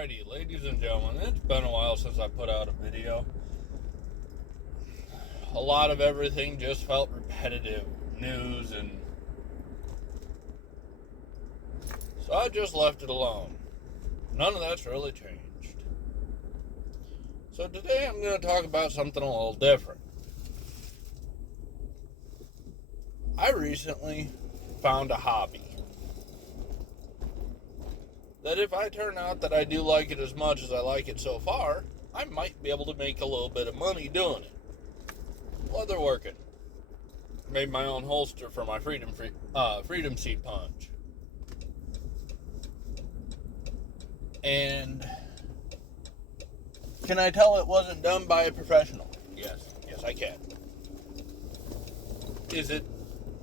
Alrighty, ladies and gentlemen, it's been a while since I put out a video. A lot of everything just felt repetitive news, and so I just left it alone. None of that's really changed. So today I'm going to talk about something a little different. I recently found a hobby that if I turn out that I do like it as much as I like it so far, I might be able to make a little bit of money doing it. Leather working. Made my own holster for my Freedom Seed Punch. And can I tell it wasn't done by a professional? Yes I can. Is it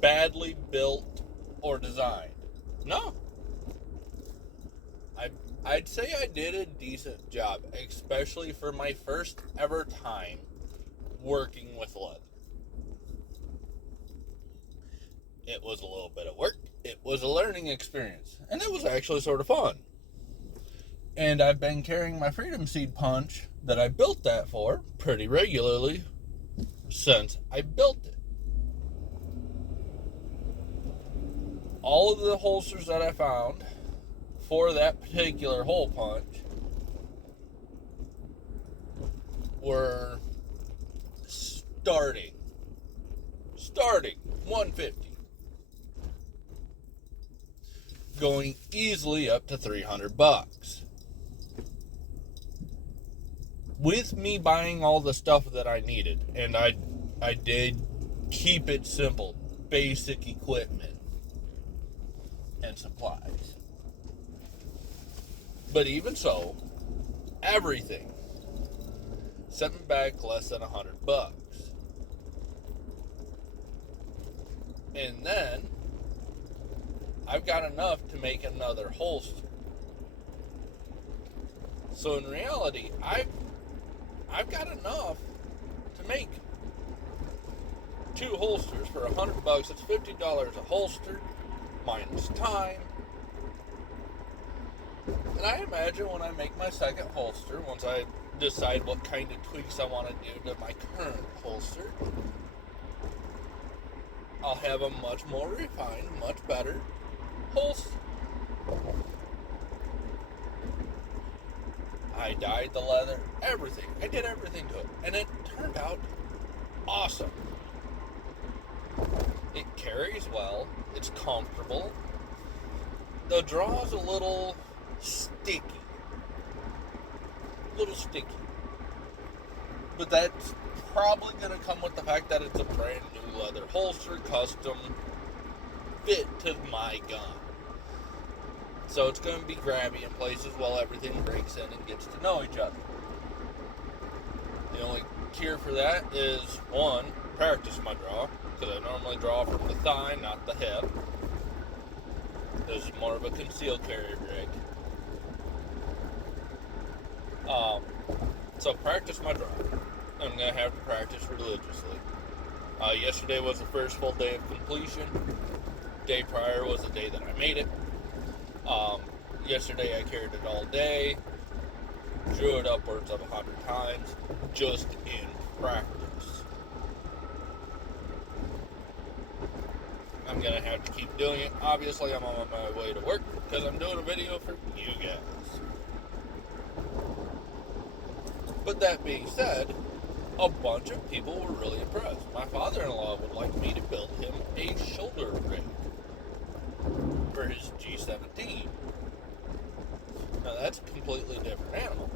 badly built or designed? No. I'd say I did a decent job, especially for my first ever time working with leather. It was a little bit of work. It was a learning experience, and it was actually sort of fun. And I've been carrying my Freedom Seed Punch that I built that for pretty regularly since I built it. All of the holsters that I found for that particular hole punch were starting $150, going easily up to $300. With me buying all the stuff that I needed, and I did keep it simple, basic equipment and supplies. But even so, everything sent me back less than $100. And then I've got enough to make another holster. So in reality, I've got enough to make 2 holsters for $100. It's $50 a holster minus time. And I imagine when I make my second holster, once I decide what kind of tweaks I want to do to my current holster, I'll have a much more refined, much better holster. I dyed the leather, everything. I did everything to it, and it turned out awesome. It carries well, it's comfortable. The draw is a little sticky. But that's probably going to come with the fact that it's a brand new leather holster, custom fit to my gun. So it's going to be grabby in places while everything breaks in and gets to know each other. The only cure for that is, 1, practice my draw, because I normally draw from the thigh, not the hip. This is more of a concealed carry rig. So practice my draw. I'm going to have to practice religiously. Yesterday was the first full day of completion. Day prior was the day that I made it. Yesterday I carried it all day. Drew it upwards of 100 times just in practice. I'm going to have to keep doing it. Obviously, I'm on my way to work because I'm doing a video for you guys. But that being said, a bunch of people were really impressed. My father-in-law would like me to build him a shoulder rig for his G17. Now that's a completely different animal.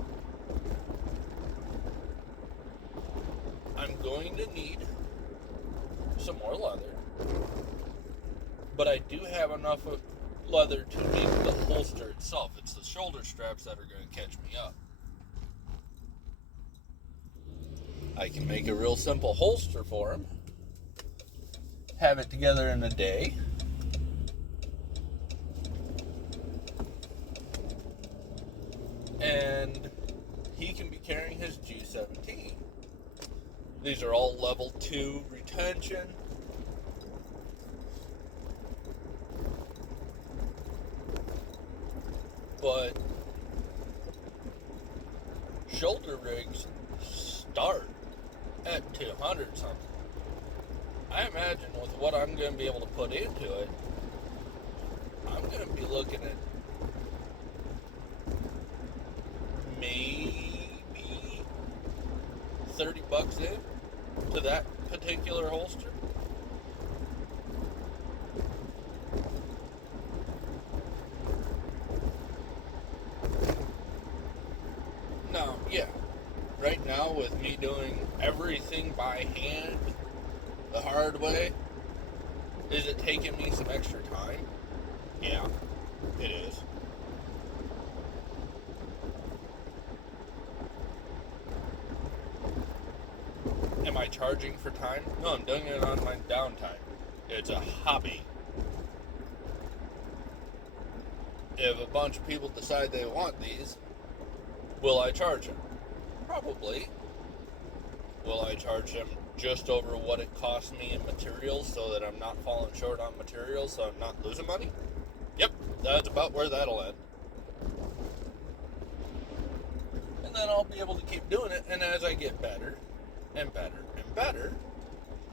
I'm going to need some more leather, but I do have enough leather to make the holster itself. It's the shoulder straps that are going to catch me up. I can make a real simple holster for him, have it together in a day, and he can be carrying his G17. These are all level 2 retention. But shoulder rigs start at 200 something. I imagine with what I'm going to be able to put into it, I'm going to be looking at maybe $30 in to that particular holster. Now, yeah, right now with me doing everything by hand the hard way, is it taking me some extra time? Yeah, it is. Am I charging for time? No, I'm doing it on my downtime. It's a hobby. If a bunch of people decide they want these, will I charge them? Probably. Will I charge them just over what it costs me in materials so that I'm not falling short on materials, so I'm not losing money? Yep, that's about where that'll end. And then I'll be able to keep doing it, and as I get better and better and better,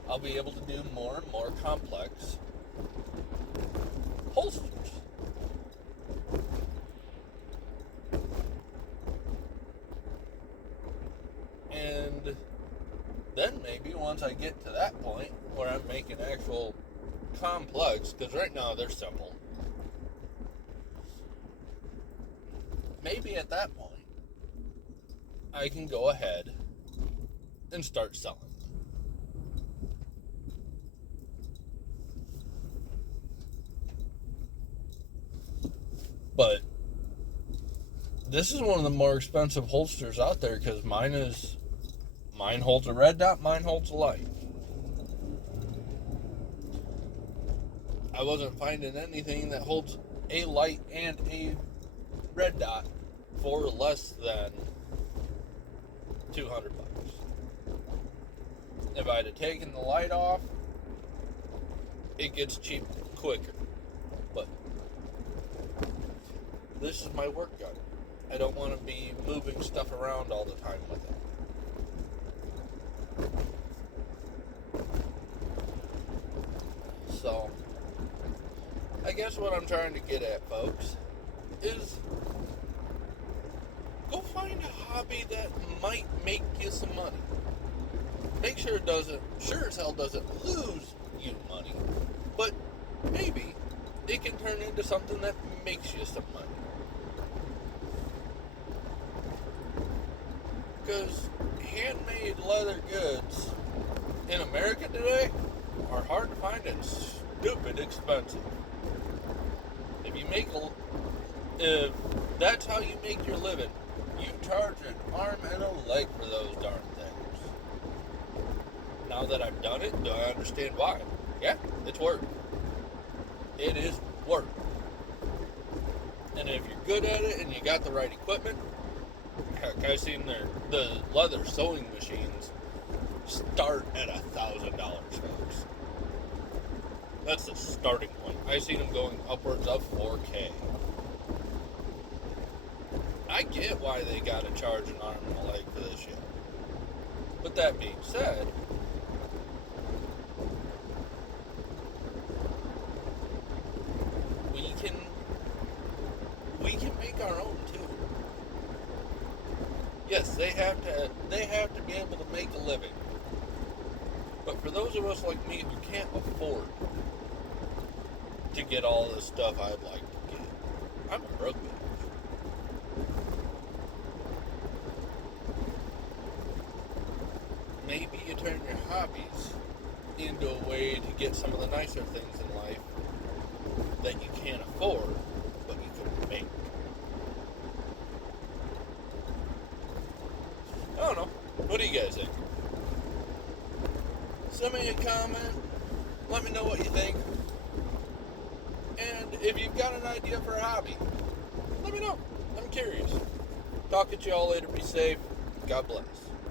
I'll be able to do more and more complex holsters. And then maybe once I get to that point where I'm making actual complex, because right now they're simple, maybe at that point I can go ahead and start selling. But this is one of the more expensive holsters out there because mine holds a red dot, mine holds a light. I wasn't finding anything that holds a light and a red dot for less than $200. If I'd have taken the light off, it gets cheap quicker. But this is my work gun. I don't want to be moving stuff around all the time with it. So, I guess what I'm trying to get at, folks, is go find a hobby that might make you some money. Make sure it doesn't, sure as hell doesn't lose you money, but maybe it can turn into something that makes you some money. Because handmade leather goods in America today are hard to find and stupid expensive. If that's how you make your living, you charge an arm and a leg for those darn things. Now that I've done it, do I understand why? Yeah, it's work. It is work. And if you're good at it and you got the right equipment, heck, I've seen the leather sewing machines start at $1,000, folks. That's the starting point. I've seen them going upwards of $4,000. I get why they gotta charge an arm and a leg for this shit. But that being said, we can make our own too. Yes, they have to be able to make a living. But for those of us like me who can't afford to get all this stuff I'd like to get, I'm a broke bitch. Maybe you turn your hobbies into a way to get some of the nicer things in life that you can't afford, but you can make. I don't know. What do you guys think? Send me a comment. Let me know what you think. And if you've got an idea for a hobby, let me know. I'm curious. Talk at you all later. Be safe. God bless.